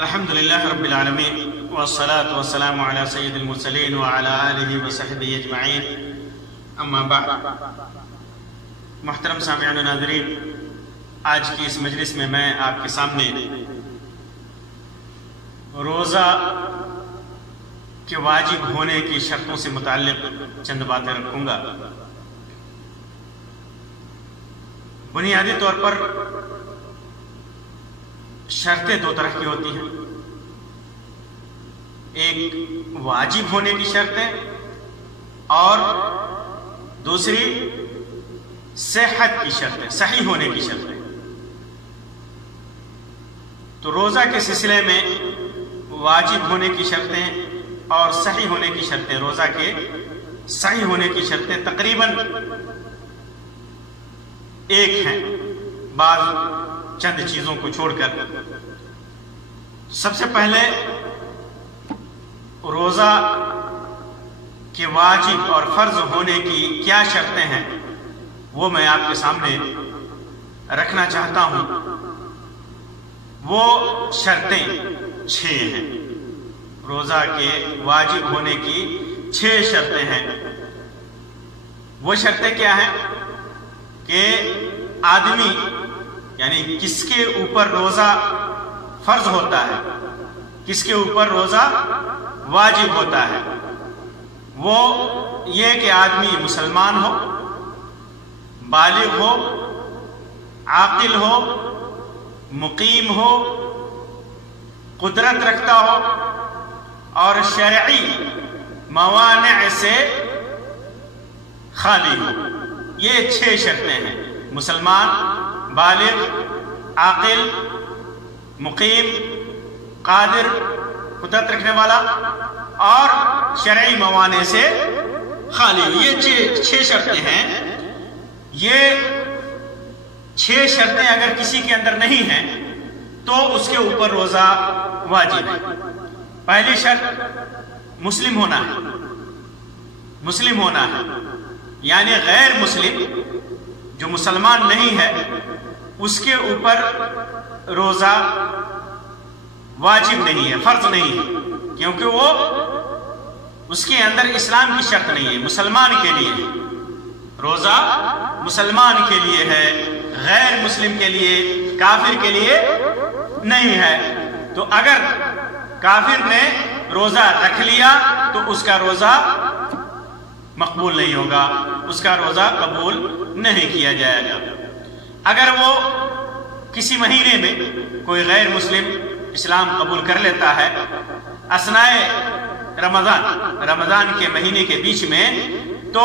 الحمدللہ رب العالمین والصلاة والسلام علی سید المرسلین وعلی آلہ وصحبہ اجمعین، اما بعد۔ محترم سامعین و ناظرین، آج کی اس مجلس میں آپ کے سامنے روزہ کے واجب ہونے کی شرطوں سے متعلق چند باتیں رکھوں گا۔ بنیادی طور پر شرطیں دو طرح کی ہوتی ہیں، ایک واجب ہونے کی شرطیں اور دوسری صحت کی شرطیں، صحیح ہونے کی شرطیں۔ تو روزہ کے سلسلے میں واجب ہونے کی شرطیں اور صحیح ہونے کی شرطیں، روزہ کے صحیح ہونے کی شرطیں تقریباً ایک ہیں، بعض چند چیزوں کو چھوڑ کر۔ سب سے پہلے روزہ کے واجب اور فرض ہونے کی کیا شرطیں ہیں وہ میں آپ کے سامنے رکھنا چاہتا ہوں۔ وہ شرطیں 6 ہیں، روزہ کے واجب ہونے کی 6 شرطیں ہیں۔ وہ شرطیں کیا ہیں کہ آدمی یعنی کس کے اوپر روزہ فرض ہوتا ہے، کس کے اوپر روزہ واجب ہوتا ہے، وہ یہ کہ آدمی مسلمان ہو، بالغ ہو، عاقل ہو، مقیم ہو، قدرت رکھتا ہو اور شرعی موانع سے خالی ہو۔ یہ 6 شرطیں ہیں، مسلمان، بالغ، عاقل، مقیم، قادر، قدرت رکھنے والا اور شرعی موانع سے خالی ہو۔ یہ 6 شرطیں ہیں۔ یہ 6 شرطیں اگر کسی کے اندر نہیں ہیں تو اس کے اوپر روزہ واجب ہے۔ پہلی شرط مسلم ہونا ہے، مسلم ہونا ہے، یعنی غیر مسلم جو مسلمان نہیں ہے اس کے اوپر روزہ واجب نہیں ہے، فرض نہیں ہے، کیونکہ وہ اس کے اندر اسلام کی شرط نہیں ہے۔ مسلمان کے لیے روزہ مسلمان کے لیے ہے، غیر مسلم کے لیے، کافر کے لیے نہیں ہے۔ تو اگر کافر نے روزہ رکھ لیا تو اس کا روزہ مقبول نہیں ہوگا، اس کا روزہ قبول نہیں کیا جائے گا۔ اگر وہ کسی مہینے میں کوئی غیر مسلم اسلام قبول کر لیتا ہے اثناء رمضان کے مہینے کے بیچ میں، تو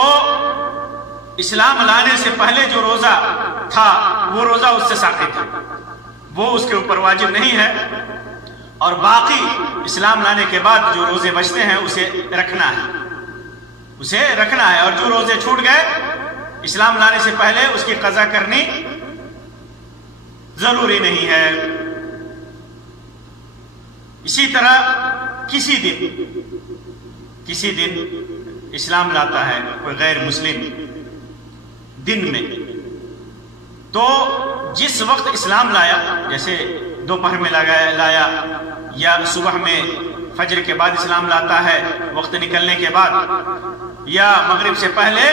اسلام لانے سے پہلے جو روزہ تھا وہ روزہ اس سے ساقط ہے، وہ اس کے اوپر واجب نہیں ہے، اور باقی اسلام لانے کے بعد جو روزے بچتے ہیں اسے رکھنا ہے، اسے رکھنا ہے۔ اور جو روزے چھوٹ گئے اسلام لانے سے پہلے اس کی قضا کرنی ضروری نہیں ہے۔ اسی طرح کسی دن اسلام لاتا ہے کوئی غیر مسلم دن میں، تو جس وقت اسلام لایا، جیسے دوپہر میں لایا یا صبح میں فجر کے بعد اسلام لاتا ہے وقت نکلنے کے بعد یا مغرب سے پہلے،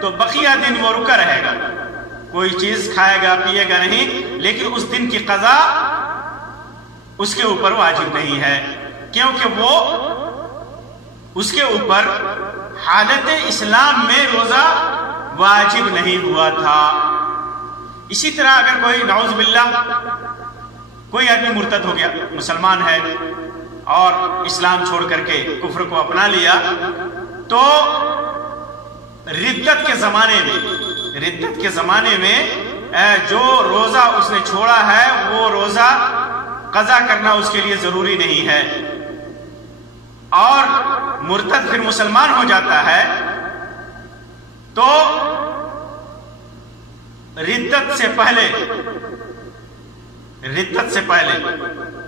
تو بقیہ دن وہ رکا رہے گا، کوئی چیز کھائے گا پیے گا نہیں، لیکن اس دن کی قضا اس کے اوپر واجب نہیں ہے، کیونکہ وہ اس کے اوپر حالت اسلام میں روزہ واجب نہیں ہوا تھا۔ اسی طرح اگر کوئی نعوذ باللہ کوئی آدمی مرتد ہو گیا، مسلمان ہے اور اسلام چھوڑ کر کے کفر کو اپنا لیا، تو ردت کے زمانے میں جو روزہ اس نے چھوڑا ہے وہ روزہ قضا کرنا اس کے لیے ضروری نہیں ہے، اور مرتد پھر مسلمان ہو جاتا ہے تو ردت سے پہلے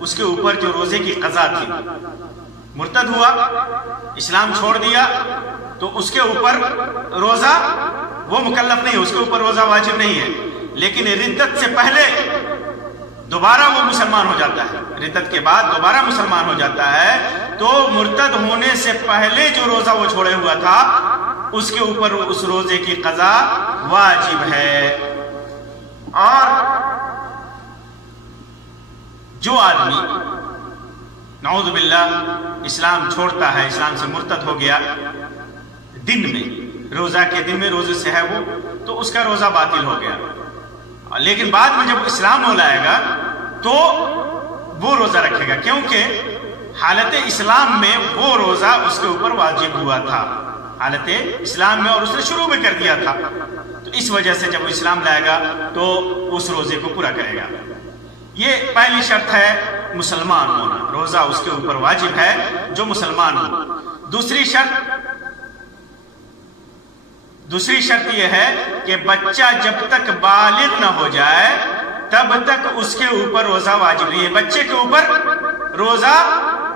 اس کے اوپر جو روزے کی قضا تھی، مرتد ہوا، اسلام چھوڑ دیا، تو اس کے اوپر روزہ وہ مکلف نہیں ہے، اس کے اوپر روزہ واجب نہیں ہے، لیکن ردت سے پہلے دوبارہ وہ مسلمان ہو جاتا ہے، ردت کے بعد دوبارہ مسلمان ہو جاتا ہے، تو مرتد ہونے سے پہلے جو روزہ وہ چھوڑے ہوا تھا اس کے اوپر اس روزے کی قضا واجب ہے۔ اور جو آدمی نعوذ باللہ اسلام چھوڑتا ہے، اسلام سے مرتد ہو گیا، دن میں روزہ کے دن میں روزے سے ہے وہ، تو اس کا روزہ باطل ہو گیا، لیکن بعد میں جب اسلام ہو لائے گا تو وہ روزہ رکھے گا، کیونکہ حالت اسلام میں وہ روزہ اس کے اوپر واجب ہوا تھا، حالت اسلام میں، اور اس نے شروع میں کر دیا تھا، تو اس وجہ سے جب وہ اسلام لائے گا تو اس روزے کو پورا کرے گا۔ یہ پہلی شرط ہے مسلمان ہونا، روزہ اس کے اوپر واجب ہے جو مسلمان ہو۔ دوسری شرط یہ ہے کہ بچہ جب تک بالغ نہ ہو جائے تب تک اس کے اوپر روزہ واجب نہیں ہے، بچے کے اوپر روزہ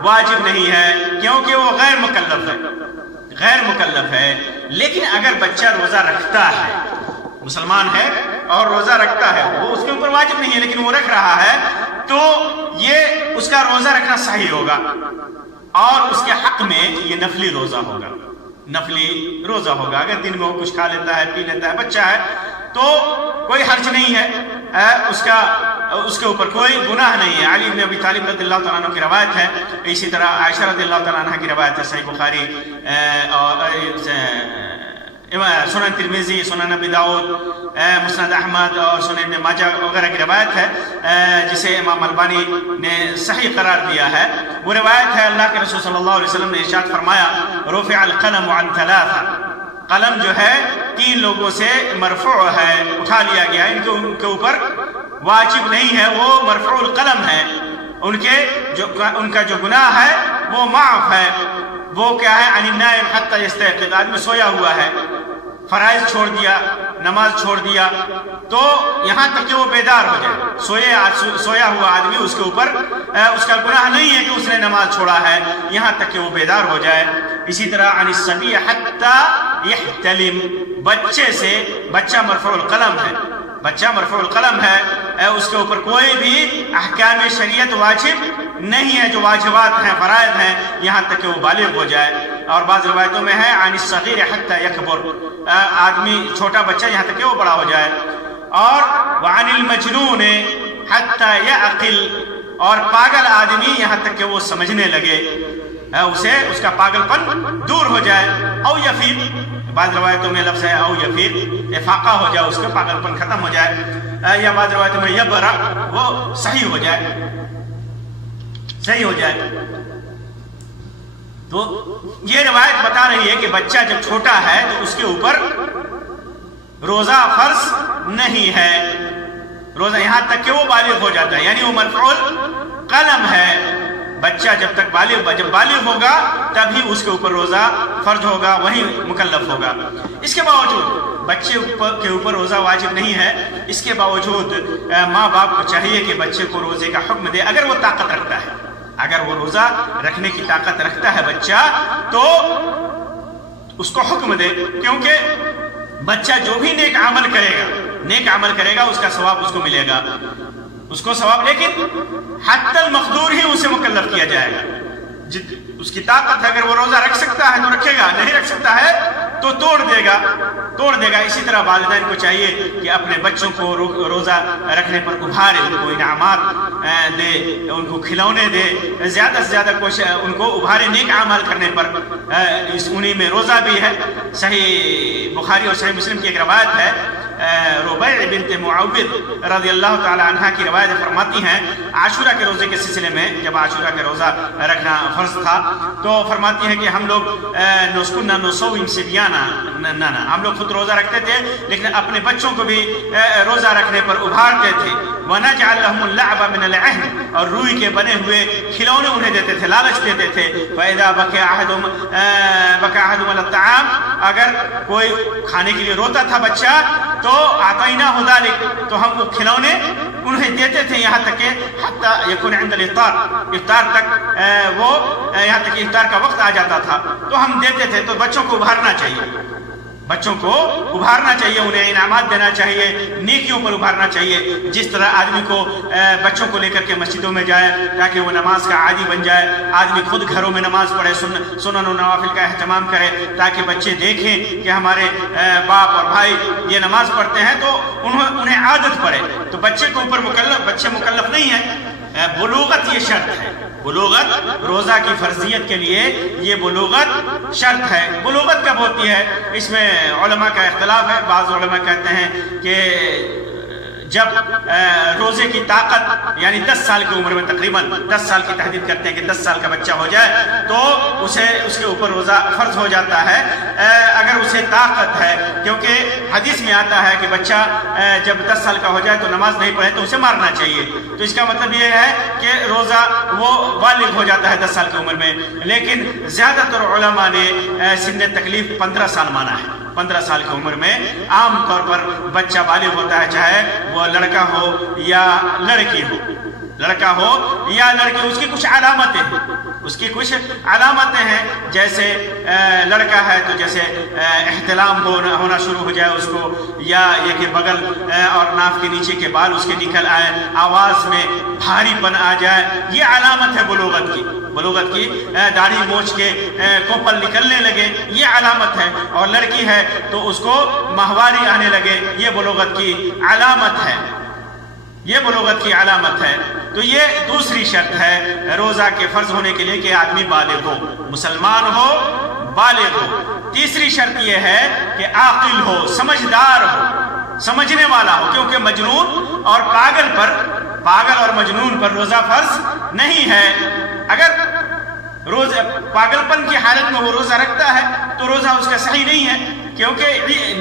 واجب نہیں ہے، کیونکہ وہ غیر مکلف ہے۔ لیکن اگر بچہ روزہ رکھتا ہے، مسلمان ہے اور روزہ رکھتا ہے، وہ اس کے اوپر واجب نہیں ہے لیکن وہ رکھ رہا ہے، تو یہ اس کا روزہ رکھنا صحیح ہوگا، اور اس کے حق میں یہ نفلی روزہ ہوگا، نفلی روزہ ہوگا۔ اگر دن میں وہ کچھ کھا لیتا ہے، پی لیتا ہے، بچہ ہے، تو کوئی حرج نہیں ہے، اس کے اوپر کوئی گناہ نہیں ہے۔ علی بن ابی طالب رضی اللہ تعالیٰ عنہ کی روایت ہے، اسی طرح عائشہ رضی اللہ تعالیٰ عنہ کی روایت ہے، صحیح بخاری اور سنن ترمذی، سنن ابی داؤد، مسند احمد اور سنن ابن ماجہ وغیرہ کی روایت ہے، جسے امام البانی نے صحیح قرار دیا ہے۔ وہ روایت ہے، اللہ کے رسول صلی اللہ علیہ وسلم نے ارشاد فرمایا، رفع القلم عن ثلاثہ، قلم جو ہے 3 لوگوں سے مرفوع ہے، اٹھا لیا گیا، ان کے اوپر واجب نہیں ہے، وہ مرفوع القلم ہے، ان کا جو گناہ ہے وہ معاف ہے۔ وہ کیا ہے؟ عن النائم حتی یستیقظ، آدمی سویا ہوا ہے، فرائض چھوڑ دیا، نماز چھوڑ دیا، تو یہاں تک کہ وہ بیدار ہو جائے، سویا ہوا آدمی، اس کے اوپر اس کا گناہ نہیں ہے کہ اس نے نماز چھوڑا ہے، یہاں تک کہ وہ بیدار ہو جائے۔ اسی طرح عن الصبی حتی یحتلم، بچے سے، بچہ مرفوع القلم ہے، بچہ مرفوع القلم ہے، اس کے اوپر کوئی بھی احکام شریعت واجب نہیں ہے، جو واجبات ہیں، فرائض ہیں، یہاں تک کہ وہ بالغ ہو جائے۔ اور بعض روایتوں میں ہے عن الصغیر حتی یکبر، آدمی چھوٹا بچہ یہاں تک کہ وہ بڑا ہو جائے۔ اور وعن المجنون حتی یعقل، اور پاگل آدمی یہاں تک کہ وہ سمجھنے لگے، اس کا پاگل پن دور ہو جائے۔ او یفیق، بعض روایتوں میں لفظ ہے او یفیق، افاقہ ہو جائے، اس کا پاگل پن ختم ہو جائے، یا بعض روایتوں میں یبرأ، وہ صحیح ہو جائے، صحیح ہو جائے۔ تو یہ روایت بتا رہی ہے کہ بچہ جب چھوٹا ہے تو اس کے اوپر روزہ فرض نہیں ہے، روزہ یہاں تک کہ وہ بالغ ہو جاتا ہے، یعنی وہ مرفوع القلم ہے۔ بچہ جب بالغ ہوگا تبھی اس کے اوپر روزہ فرض ہوگا، وہی مکلف ہوگا۔ اس کے باوجود بچے کے اوپر روزہ واجب نہیں ہے، اس کے باوجود ماں باپ کو چاہیے کہ بچے کو روزے کا حکم دے، اگر وہ طاقت رکھتا ہے، اگر وہ روزہ رکھنے کی طاقت رکھتا ہے بچہ، تو اس کو حکم دے، کیونکہ بچہ جو بھی نیک عمل کرے گا اس کا ثواب اس کو ملے گا، اس کو ثواب، لیکن حتی المقدور ہی اسے مکلف کیا جائے گا، اس کی طاقت ہے، اگر وہ روزہ رکھ سکتا ہے تو رکھے گا، نہیں رکھ سکتا ہے تو توڑ دے گا۔ اسی طرح والدین کو چاہیے کہ اپنے بچوں کو روزہ رکھنے پر ابھارے، ان کو انعامات دے، ان کو کھلونے دے، زیادہ سے زیادہ ان کو ابھارے نیک عمل کرنے پر۔ انہی میں روزہ بھی ہے، صحیح بخاری اور صحیح مسلم کی ایک روایت ہے، ربیع بنت معوذ رضی اللہ تعالی عنہ کی روایت فرماتی ہیں، عاشورہ کے روزے کے سلسلے میں، جب عاشورہ کا روزہ رکھنا فرض تھا تو فرماتی ہیں کہ ہم لوگ نسکنا نصوم صبیانا، ہم لوگ خود روزہ رکھتے تھے لیکن اپنے بچوں کو بھی روزہ رکھنے پر ابھارتے تھے۔ وَنَجْعَلْ لَهُمُ اللَّعْبَ مِنَ الْعِهْنِ، اور روئی کے بنے ہوئے کھلونے انہیں دیتے تھے، لالچ دیتے تھے۔ فَإِذَا بَكَى أَحَدُهُمْ عَلَى الطَّعَامِ، اگر کوئی کھانے کے لیے روتا تھا بچہ تو آتَيْنَاهُ ذَلِكَ، تو ہم وہ کھلونے انہیں دیتے تھے، یہاں تک کہ حتی یکون عند الافطار، افطار تک یہاں تک کہ افطار کا وقت آ جاتا تھا تو ہم دیتے تھے۔ تو بچوں کو ابھارنا چاہیے، بچوں کو ابھارنا چاہیے، انہیں انعامات دینا چاہیے، نیکیوں پر ابھارنا چاہیے. جس طرح آدمی کو بچوں کو لے کر کے مسجدوں میں جائے تاکہ وہ نماز کا عادی بن جائے، آدمی خود گھروں میں نماز پڑھے، سنن و نوافل کا اہتمام کرے تاکہ بچے دیکھیں کہ ہمارے باپ اور بھائی یہ نماز پڑھتے ہیں تو انہیں عادت پڑے. تو بچے کے اوپر بچے مکلف نہیں ہیں. بلوغت یہ شرط ہے. بلوغت روزہ کی فرضیت کے لیے یہ بلوغت شرط ہے. بلوغت کب ہوتی ہے اس میں علماء کا اختلاف ہے. بعض علماء کہتے ہیں کہ جب روزے کی طاقت یعنی 10 سال کی عمر میں، تقریباً 10 سال کی تحدید کرتے ہیں کہ 10 سال کا بچہ ہو جائے تو اس کے اوپر روزہ فرض ہو جاتا ہے اگر اسے طاقت ہے. کیونکہ حدیث میں آتا ہے کہ بچہ جب 10 سال کا ہو جائے تو نماز نہیں پڑھے تو اسے مارنا چاہیے. تو اس کا مطلب یہ ہے کہ روزہ وہ بالغ ہو جاتا ہے 10 سال کی عمر میں. لیکن زیادہ تر علماء نے سن تکلیف 15 سال مانا ہے. 15 سال کی عمر میں عام طور پر بچہ بالغ ہوتا ہے، چاہے وہ لڑکا ہو یا لڑکی ہو. لڑکا ہو یا لڑکی، اس کی کچھ علامتیں ہیں. اس کی کچھ علامتیں ہیں، جیسے لڑکا ہے تو جیسے احتلام ہونا شروع ہو جائے اس کو، یا یہ کہ بغل اور ناف کے نیچے کے بال اس کے نکل آئے، آواز میں بھاری پن آ جائے. یہ علامت ہے بلوغت کی. بلوغت کی داڑھی مونچھ کے کوپل نکلنے لگے، یہ علامت ہے. اور لڑکی ہے تو اس کو ماہواری آنے لگے، یہ بلوغت کی علامت ہے. یہ بلوغت کی علامت ہے. تو یہ دوسری شرط ہے روزہ کے فرض ہونے کے لیے کہ آدمی بالغ ہو، مسلمان ہو، بالغ ہو. تیسری شرط یہ ہے کہ عاقل ہو، سمجھدار ہو، سمجھنے والا ہو. کیونکہ مجنون اور پاگل اور مجنون پر روزہ فرض نہیں ہے. اگر پاگل پن کی حالت میں وہ روزہ رکھتا ہے تو روزہ اس کا صحیح نہیں ہے، کیونکہ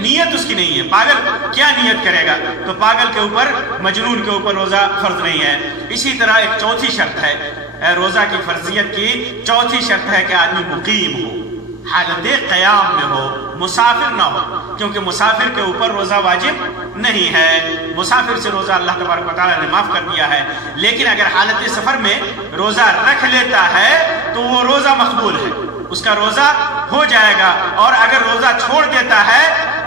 نیت اس کی نہیں ہے. پاگل کیا نیت کرے گا؟ تو پاگل کے اوپر، مجنون کے اوپر روزہ فرض نہیں ہے. اسی طرح ایک چوتھی شرط ہے روزہ کی فرضیت کی. چوتھی شرط ہے کہ آدمی مقیم ہو، حالت قیام میں ہو، مسافر نہ ہو. کیونکہ مسافر کے اوپر روزہ واجب نہیں ہے. مسافر سے روزہ اللہ تبارک و تعالیٰ نے معاف کر دیا ہے. لیکن اگر حالت سفر میں روزہ رکھ لیتا ہے تو وہ روزہ مقبول ہے، اس کا روزہ ہو جائے گا. اور اگر روزہ چھوڑ دیتا ہے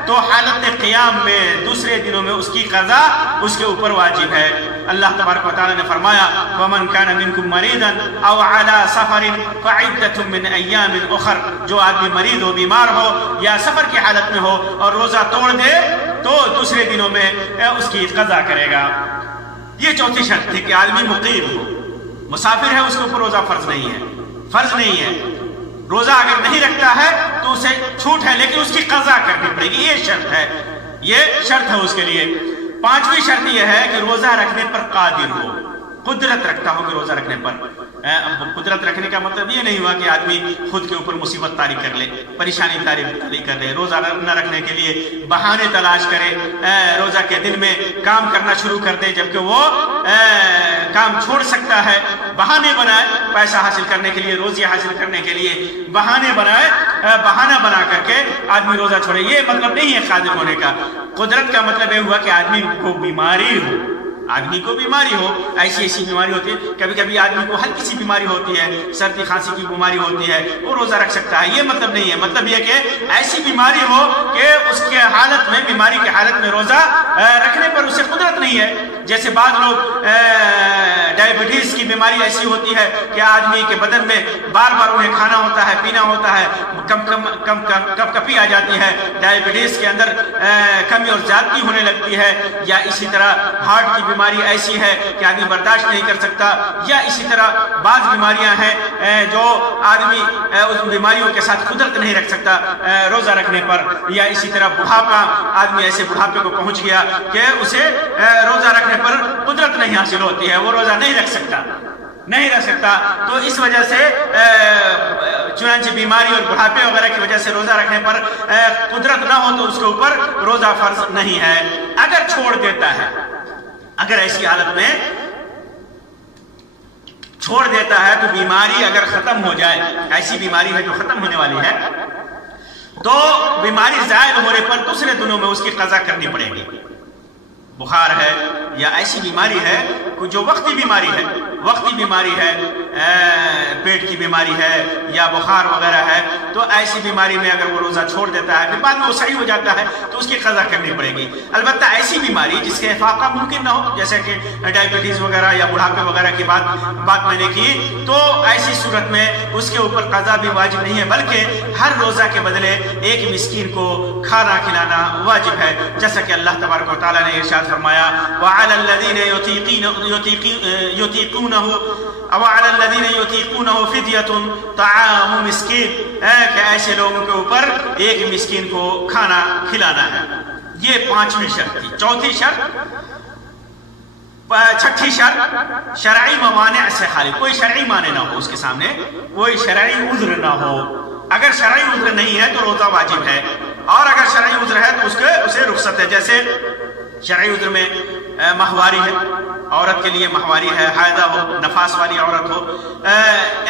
تو حالت قیام میں دوسرے دنوں میں اس کی قضا اس کے اوپر واجب ہے. اللہ تبارک و تعالیٰ نے فرمایا وَمَنْ كَانَ مِنْكُمْ مَرِيضًا أَوْ عَلَى سَفَرٍ فَعِدَّةٌ مِّنْ أَيَّامٍ أُخَرَ. جو آدمی مریض ہو، بیمار ہو یا سفر کی حالت میں ہو اور روزہ توڑ دے تو دوسرے دنوں میں اس کی قضا کرے گا. یہ چوتھی شرط تھی کہ آدمی مقیم ہو. مسافر ہے، اس کے اوپر روزہ فرض نہیں ہے. روزہ اگر نہیں رکھتا ہے تو اسے چھوٹ ہے، لیکن اس کی قضا کرنی پڑے گی. یہ شرط ہے اس کے لیے. پانچویں شرط یہ ہے کہ روزہ رکھنے پر قادر ہو، قدرت رکھتا ہو کہ روزہ رکھنے پر. قدرت رکھنے کا مطلب یہ نہیں ہوا کہ آدمی خود کے اوپر مصیبت طاری کر لے، پریشانی طاری کر لے، روزہ نہ رکھنے کے لیے بہانے تلاش کرے، روزہ کے دن میں کام کرنا شروع کر دے جبکہ وہ کام چھوڑ سکتا ہے. بہانے بنائے پیسہ حاصل کرنے کے لیے، روزی حاصل کرنے کے لیے بہانے بنائے، بہانہ بنا کر کے آدمی روزہ چھوڑے. یہ مطلب نہیں ہے قادر ہونے کا. قدرت کا مطلب یہ ہوا کہ آدمی کو بیماری ہو. آدمی کو بیماری ہو، ایسی بیماری ہوتی ہے. کبھی کبھی آدمی کو ہلکی سی بیماری ہوتی ہے، سردی کھانسی کی بیماری ہوتی ہے، وہ روزہ رکھ سکتا ہے. یہ مطلب نہیں ہے. مطلب یہ کہ ایسی بیماری ہو کہ اس کے حالت میں، بیماری کی حالت میں روزہ رکھنے پر اسے قدرت نہیں ہے. جیسے بعض لوگ ڈائبٹیز کی بیماری ایسی ہوتی ہے کہ آدمی کے بدن میں بار بار انہیں کھانا ہوتا ہے، پینا ہوتا ہے، کپ کپی آ جاتی ہے. ڈائبٹیز کے اندر کمی اور زیادتی ہونے لگتی ہے. یا اسی طرح ہارٹ کی بیماری ایسی ہے کہ آدمی برداشت نہیں کر سکتا. یا اسی طرح بعض بیماریاں ہیں جو آدمی اس بیماریوں کے ساتھ قدرت نہیں رکھ سکتا روزہ رکھنے پر. یا اسی طرح بڑھاپا، آدمی ایسے بڑھاپے کو پہنچ گیا کہ اسے روزہ رکھنے پر قدرت نہیں حاصل ہوتی ہے، وہ روزہ نہیں رکھ سکتا. تو اس وجہ سے چنانچہ بیماری اور بڑھاپے وغیرہ کی وجہ سے روزہ رکھنے پر قدرت نہ ہو تو اس کے اوپر روزہ فرض نہیں ہے. اگر چھوڑ دیتا ہے، اگر ایسی حالت میں چھوڑ دیتا ہے تو بیماری اگر ختم ہو جائے، ایسی بیماری ہے جو ختم ہونے والی ہے، تو بیماری زائل ہونے پر دوسرے دنوں میں اس کی قضا کرنی پڑے گی. بخار ہے یا ایسی بیماری ہے جو وقتی بیماری ہے پیٹ کی بیماری ہے یا بخار وغیرہ ہے، تو ایسی بیماری میں اگر وہ روزہ چھوڑ دیتا ہے پھر بعد میں وہ صحیح ہو جاتا ہے تو اس کی قضا کرنی پڑے گی۔ البتہ ایسی بیماری جس کے افاقہ ممکن نہ ہو، جیسے کہ ڈائبٹیز وغیرہ یا بڑھاپے وغیرہ کی بات میں نے کی، تو ایسی صورت میں اس کے اوپر قضا بھی واجب نہیں ہے، بلکہ ہر روزہ کے بدلے ایک مسکین کو کھانا کھلانا واجب ہے، جیسا کہ اللہ تبارک و تعالیٰ نے ارشاد فرمایا وَعَلَى الَّذِينَ يُطِيقُونَهُ فِدْيَةٌ طَعَامُ مِسْكِينٍ، کہ ایسے لوگوں کے اوپر ایک مسکین کو کھانا کھلانا ہے۔ یہ پانچویں شرط تھی۔ چوتھی شرط، چھٹی شرط، شرعی موانع سے خالی، کوئی شرعی مانع نہ ہو، اس کے سامنے کوئی شرعی عذر نہ ہو۔ اگر شرعی عذر نہیں ہے تو روزہ واجب ہے، اور اگر شرعی عذر ہے تو اسے رخصت ہے۔ جیسے شرعی عذر میں ماہواری ہے، عورت کے لیے ماہواری ہے، حائضہ ہو، نفاس والی عورت ہو،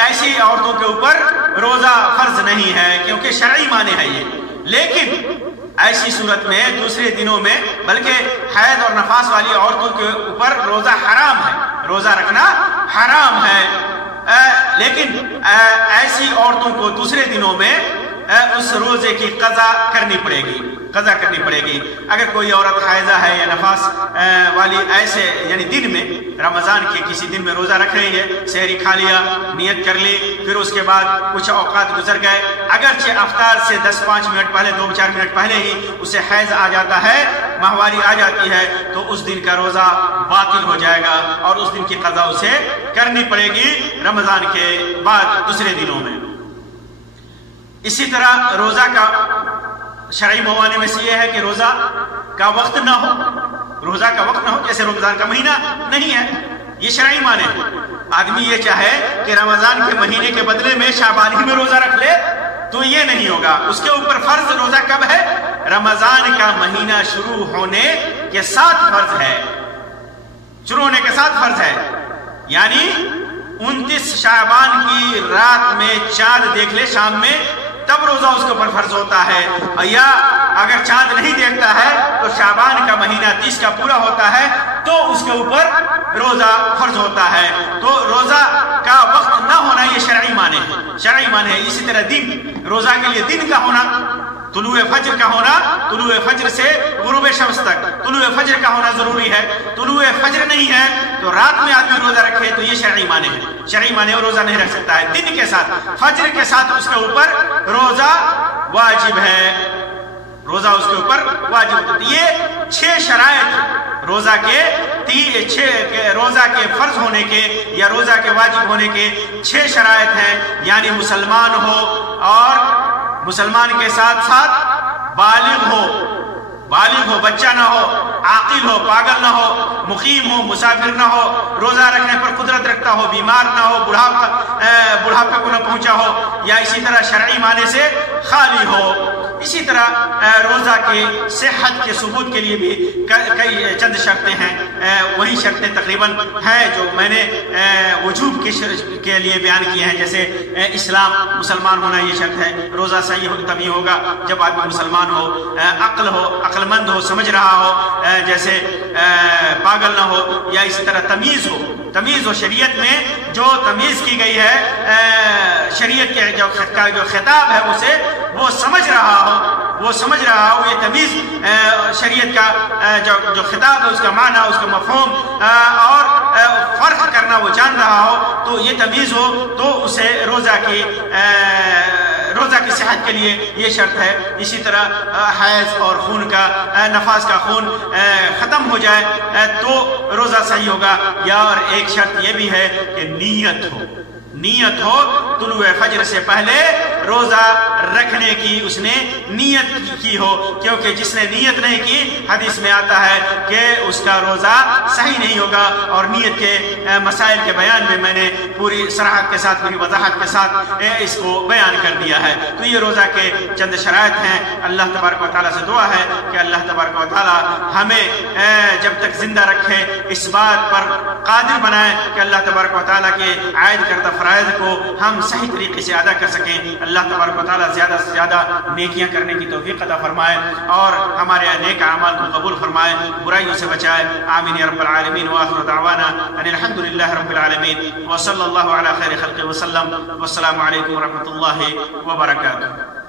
ایسی عورتوں کے اوپر روزہ فرض نہیں ہے کیونکہ شرعی معنی ہے یہ۔ لیکن ایسی صورت میں دوسرے دنوں میں بلکہ حیض اور نفاس والی عورتوں کے اوپر روزہ حرام ہے، روزہ رکھنا حرام ہے، لیکن ایسی عورتوں کو دوسرے دنوں میں اس روزے کی قضا کرنی پڑے گی، قضا کرنی پڑے گی۔ اگر کوئی عورت حائضہ ہے یا نفاس والی ایسے یعنی دن میں، رمضان کے کسی دن میں روزہ رکھ رہی ہے، سحری کھا لیا، نیت کر لی، پھر اس کے بعد کچھ اوقات گزر گئے، اگرچہ افطار سے 10-5 منٹ پہلے، 2-4 منٹ پہلے ہی اسے حیض آ جاتا ہے، ماہواری آ جاتی ہے، تو اس دن کا روزہ باطل ہو جائے گا اور اس دن کی قضا اسے کرنی پڑے گی رمضان کے بعد دوسرے دنوں میں۔ اسی طرح روزہ کا شرعی موانع میں سے یہ ہے کہ روزہ کا وقت نہ ہو، روزہ کا وقت نہ ہو، جیسے رمضان کا مہینہ نہیں ہے، یہ شرعی معنی ہے۔ آدمی یہ چاہے کہ رمضان کے مہینے کے بدلے میں شعبان ہی میں روزہ رکھ لے تو یہ نہیں ہوگا، اس کے اوپر فرض روزہ کب ہے؟ رمضان کا مہینہ شروع ہونے کے ساتھ فرض ہے، شروع ہونے کے ساتھ فرض ہے، یعنی 29 شعبان کی رات میں چاند دیکھ لے شام میں، تب روزہ اس کے اوپر فرض ہوتا ہے، یا اگر چاند نہیں دیکھتا ہے تو شعبان کا مہینہ 30 کا پورا ہوتا ہے تو اس کے اوپر روزہ فرض ہوتا ہے۔ تو روزہ کا وقت نہ ہونا یہ شرعی معنی ہے، شرعی معنی ہے۔ اسی طرح دن، روزہ کے لیے دن کا ہونا، طلوع فجر کا ہونا، طلوع فجر سے غروب شمس تک طلوع فجر کا ہونا ضروری ہے۔ طلوع فجر نہیں ہے تو رات میں آدمی روزہ رکھے تو یہ شرعی معنی ہے، شرعی معنی روزہ نہیں رکھ سکتا ہے۔ دن کے ساتھ، فجر کے ساتھ اس کے اوپر روزہ واجب ہے، روزہ اس کے اوپر واجب ہے۔ یہ 6 شرائط روزہ کے فرض ہونے کے یا روزہ کے واجب ہونے کے 6 شرائط ہیں، یعنی مسلمان ہو اور مسلمان کے ساتھ ساتھ بالغ ہو، بچہ نہ ہو، عاقل ہو، پاگل نہ ہو، مقیم ہو، مسافر نہ ہو، روزہ رکھنے پر قدرت رکھتا ہو، بیمار نہ ہو، بڑھاپے کو نہ پہنچا ہو، یا اسی طرح شرعی معنی سے خالی ہو۔ اسی طرح روزہ کی صحت کے ثبوت کے لیے بھی کئی چند شرطیں ہیں، وہی شرطیں تقریباً ہیں جو میں نے وجوب کے لیے بیان کی ہیں، جیسے اسلام، مسلمان ہونا یہ شرط ہے، روزہ صحیح تبھی ہوگا جب آدمی مسلمان ہو، عقل مند ہو، سمجھ رہا ہو، جیسے پاگل نہ ہو، یا اسی طرح تمیز ہو، شریعت میں جو تمیز کی گئی ہے، شریعت کے جو خطاب ہے اسے وہ سمجھ رہا ہو، یہ تمیز شریعت کا جو خطاب ہے اس کا معنی، اس کا مفہوم اور فرق کرنا وہ جان رہا ہو، تو یہ تمیز ہو تو اسے روزہ کی صحت کے لیے یہ شرط ہے۔ اسی طرح حیض اور نفاس کا خون ختم ہو جائے تو روزہ صحیح ہوگا، یا اور ایک شرط یہ بھی ہے کہ نیت ہو طلوع فجر سے پہلے روزہ رکھنے کی اس نے نیت کی ہو، کیونکہ جس نے نیت نہیں کی حدیث میں آتا ہے کہ اس کا روزہ صحیح نہیں ہوگا، اور نیت کے مسائل کے بیان میں میں نے پوری صراحت کے ساتھ، پوری وضاحت کے ساتھ اس کو بیان کر دیا ہے۔ تو یہ روزہ کے چند شرائط ہیں۔ اللہ تبارک و تعالیٰ سے دعا ہے کہ اللہ تبارک و تعالیٰ ہمیں جب تک زندہ رکھے اس بات پر قادر بنائے کہ اللہ تبارک و تعالیٰ کے عائد کردہ فرائض کو ہم صحیح طریقے سے ادا کر سکیں۔ اللہ تبارک و تعالیٰ زیادہ سے زیادہ نیکیاں کرنے کی توفیق عطا فرمائے اور ہمارے نیک اعمال کو قبول فرمائے، برائیوں سے بچائے، آمین یا رب العالمین۔ وآخر دعوانا ان الحمد للہ رب العالمین، وصلی اللہ علی خیر خلق وسلم، والسلام علیکم ورحمۃ اللہ وبرکاتہ۔